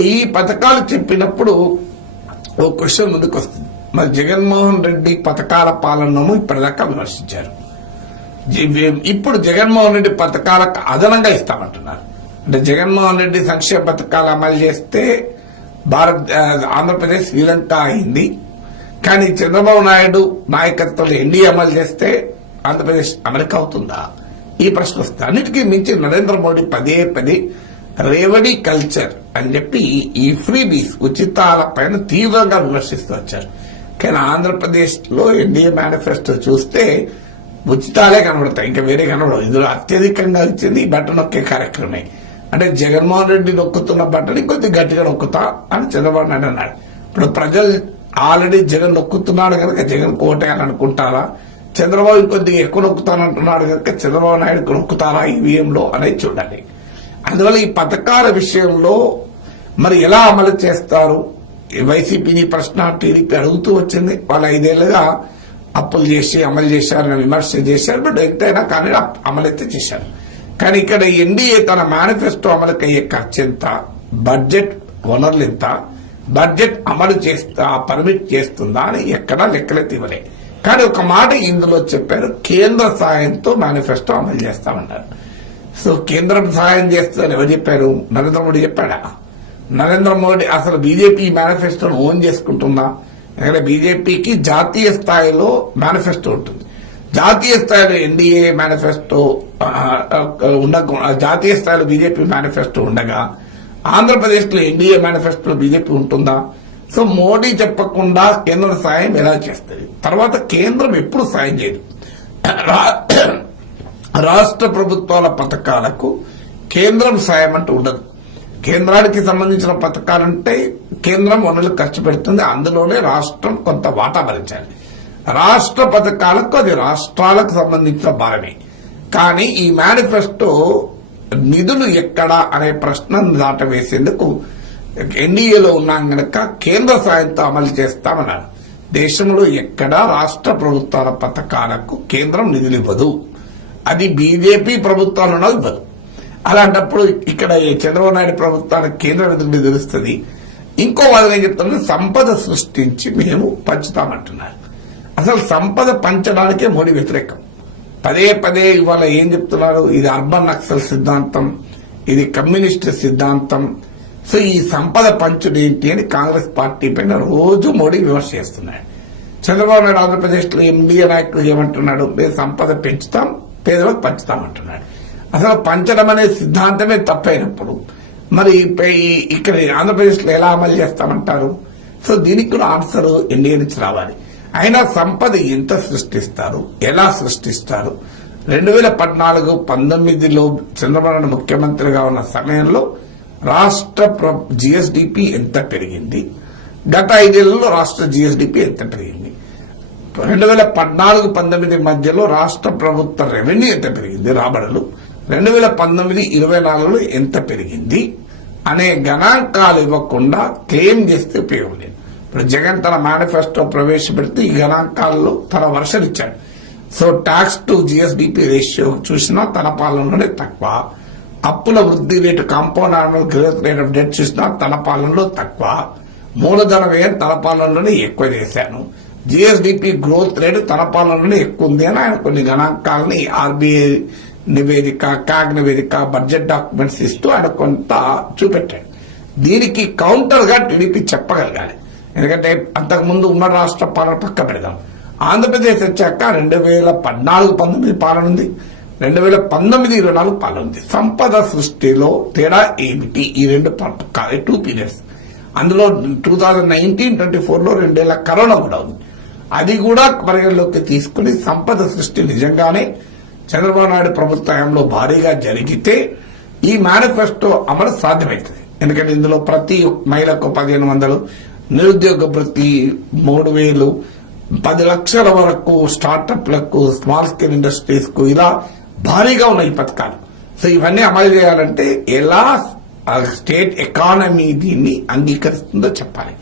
ఈ పథకాలు చెప్పినప్పుడు ఓ క్వశ్చన్ ముందుకు వస్తుంది మరి జగన్మోహన్ రెడ్డి పథకాల పాలనను ఇప్పటిదాకా విమర్శించారు. ఇప్పుడు జగన్మోహన్ రెడ్డి పథకాలకు అదనంగా ఇస్తామంటున్నారు. అంటే జగన్మోహన్ రెడ్డి సంక్షేమ పథకాలు అమలు చేస్తే భారత్ ఆంధ్రప్రదేశ్ శ్రీలంక అయింది. కానీ చంద్రబాబు నాయుడు నాయకత్వంలో ఎన్డీ అమలు చేస్తే ఆంధ్రప్రదేశ్ అమెరికా అవుతుందా? ఈ ప్రశ్న వస్తుంది. అన్నిటికీ మించి నరేంద్ర మోడీ పదే పదే రేవడి కల్చర్ అని చెప్పి ఈ ఫ్రీబీస్ ఉచితాల పైన తీవ్రంగా విమర్శిస్తూ వచ్చారు. కానీ ఆంధ్రప్రదేశ్లో ఎన్డీఏ మేనిఫెస్టో చూస్తే ఉచితాలే కనబడతాయి ఇంకా వేరే కనబడవు. ఇందులో అత్యధికంగా ఇచ్చింది ఈ బట్ట నొక్కే కార్యక్రమే. అంటే జగన్మోహన్ రెడ్డి నొక్కుతున్న బట్టని కొద్ది గట్టిగా నొక్కుతా అని చంద్రబాబు నాయుడు అన్నాడు. ఇప్పుడు ప్రజలు ఆల్రెడీ జగన్ నొక్కుతున్నాడు కనుక జగన్ కోటేయాలని అనుకుంటారా చంద్రబాబు కొద్దిగా ఎక్కువ నొక్కుతానంటున్నాడు కనుక చంద్రబాబు నాయుడు నొక్కుతారా ఈవీఎంలో అనేది చూడాలి అందువల్ల ఈ పథకాల విషయంలో మరి ఎలా అమలు చేస్తారు? వైసీపీని ప్రశ్న టీడీపీ అడుగుతూ వచ్చింది. వాళ్ళు ఐదేళ్ళుగా అప్పులు చేసి అమలు చేశారని విమర్శ చేశారు. బట్ ఎంతైనా కానీ అమలు అమలైతే చేశారు. కానీ ఇక్కడ ఎన్డీఏ తన మేనిఫెస్టో అమలుకి అయ్యే ఖర్చు ఎంత? బడ్జెట్ వనరులు ఎంత? బడ్జెట్ అమలు చేస్తా పర్మిట్ చేస్తుందా అని ఎక్కడా లెక్కలైతే ఇవ్వలే కానీ ఒక మాట ఇందులో చెప్పారు. కేంద్ర సాయంతో మేనిఫెస్టో అమలు చేస్తామన్నారు. సో కేంద్రం సహాయం చేస్తుందని ఎవరు చెప్పారు? నరేంద్ర మోడీ చెప్పాడా? నరేంద్ర మోడీ అసలు బీజేపీ మేనిఫెస్టోను ఓన్ చేసుకుంటుందా? ఎందుకంటే బీజేపీకి జాతీయ స్థాయిలో మేనిఫెస్టో ఉంటుంది. జాతీయ స్థాయిలో ఎన్డీఏ మేనిఫెస్టో ఉండకుండా జాతీయ స్థాయిలో బీజేపీ మేనిఫెస్టో ఉండగా ఆంధ్రప్రదేశ్లో ఎన్డీఏ మేనిఫెస్టోలో బీజేపీ ఉంటుందా? సో మోడీ చెప్పకుండా కేంద్ర సాయం ఎలా చేస్తుంది? తర్వాత కేంద్రం ఎప్పుడు సాయం చేయదు. రాష్ట్ర ప్రభుత్వాల పథకాలకు కేంద్రం సాయం అంటూ ఉండదు. కేంద్రానికి సంబంధించిన పథకాలంటే కేంద్రం వనరులు ఖర్చు పెడుతుంది. అందులోనే రాష్ట్రం కొంత వాటా భరించాలి. రాష్ట్ర పథకాలకు అది రాష్ట్రాలకు సంబంధించిన భారమే. కానీ ఈ మేనిఫెస్టో నిధులు ఎక్కడా అనే ప్రశ్నను దాటవేసేందుకు ఎన్డీఏలో ఉన్నాం గనక కేంద్ర సాయంతో అమలు చేస్తామన్నారు. దేశంలో ఎక్కడా రాష్ట్ర ప్రభుత్వాల పథకాలకు కేంద్రం నిధులు ఇవ్వదు అది బీజేపీ ప్రభుత్వాలను ఇవ్వదు అలాంటప్పుడు ఇక్కడ చంద్రబాబు నాయుడు ప్రభుత్వానికి కేంద్ర నిధులు తెలుస్తుంది? ఇంకో వాళ్ళు ఏం చెప్తున్నారు సంపద సృష్టించి మేము పంచుతామంటున్నారు. అసలు సంపద పంచడానికే మోడీ వ్యతిరేకం. పదే పదే ఇవాళ ఏం చెప్తున్నారు? ఇది అర్బన్ నక్సల్ సిద్ధాంతం ఇది కమ్యూనిస్ట్ సిద్ధాంతం. సో ఈ సంపద పంచుడు ఏంటి అని కాంగ్రెస్ పార్టీ పైన రోజు మోడీ విమర్శ చేస్తున్నాడు. చంద్రబాబు నాయుడు ఆంధ్రప్రదేశ్లో ఎండిఏ నాయకులు ఏమంటున్నాడు? మేము సంపద పెంచుతాం పేదలకు పంచుతామంటున్నాడు. అసలు పంచడం అనే సిద్ధాంతమే తప్పైనప్పుడు మరి ఇక్కడ ఆంధ్రప్రదేశ్లో ఎలా అమలు చేస్తామంటారు? సో దీనికి కూడా ఆన్సర్ ఎన్డీఏ నుంచి రావాలి. అయినా సంపద ఎంత సృష్టిస్తారు? ఎలా సృష్టిస్తారు? రెండు వేల పద్నాలుగు పంతొమ్మిదిలో చంద్రబాబు ముఖ్యమంత్రిగా ఉన్న సమయంలో రాష్ట్ర జిఎస్డిపి ఎంత పెరిగింది? గత ఐదేళ్ళలో రాష్ట్ర జిఎస్డిపి ఎంత పెరిగింది? రెండు వేల పద్నాలుగు పంతొమ్మిది మధ్యలో రాష్ట్ర ప్రభుత్వ రెవెన్యూ ఎంత పెరిగింది? రాబడులు. రెండు వేల పంతొమ్మిది ఇరవై నాలుగులో ఎంత పెరిగింది? అనే గణాంకాలు ఇవ్వకుండా క్లెయిమ్ చేస్తే ఉపయోగం లేదు. ఇప్పుడు జగన్ తన మేనిఫెస్టో ప్రవేశపెడితే ఈ గణాంకాల్లో తన వర్షన్ ఇచ్చాడు. So tax to GSDP ratio చూసినా తన పాలనలోనే తక్కువ. అప్పుల వృద్ధి rate compound annual growth rate of debt చూసినా తన పాలనలో తక్కువ. మూలధన వ్యయం తన పాలనలోనే ఎక్కువ చేశాను. జిఎస్డిపి గ్రోత్ రేటు తన పాలనలో ఎక్కువ ఉంది అని ఆయన కొన్ని గణాంకాలని ఆర్బీఐ నివేదిక కాగ్ నివేదిక బడ్జెట్ డాక్యుమెంట్స్ ఇస్తూ ఆయన కొంత చూపెట్టాడు. దీనికి కౌంటర్గా టీడీపీ చెప్పగలగాలి. ఎందుకంటే అంతకుముందు ఉమ్మడి రాష్ట్ర పాలన పక్క పెడదాం. ఆంధ్రప్రదేశ్ వచ్చాక రెండు వేల పద్నాలుగు పంతొమ్మిది పాలన ఉంది. రెండు వేల పంతొమ్మిది ఇరవై నాలుగు పాలన ఉంది. సంపద సృష్టిలో తేడా ఏమిటి? ఈ రెండు టూ పీరియడ్స్ అందులో టూ థౌజండ్ నైన్టీన్ ట్వంటీ ఫోర్లో రెండేళ్ళ కరోనా కూడా ఉంది. అది కూడా పరిగణలోకి తీసుకుని సంపద సృష్టి నిజంగానే చంద్రబాబు నాయుడు ప్రభుత్వ హయాంలో భారీగా జరిగితే ఈ మేనిఫెస్టో అమలు సాధ్యమవుతుంది. ఎందుకంటే ఇందులో ప్రతి మహిళకు పదిహేను వందలు నిరుద్యోగ వృత్తి మూడు వేలు పది లక్షల వరకు స్టార్టప్లకు స్మాల్ స్కేల్ ఇండస్ట్రీస్కు ఇలా భారీగా ఉన్నాయి ఈ పథకాలు. సో ఇవన్నీ అమలు చేయాలంటే ఎలా స్టేట్ ఎకానమీ దీన్ని అంగీకరిస్తుందో చెప్పాలి.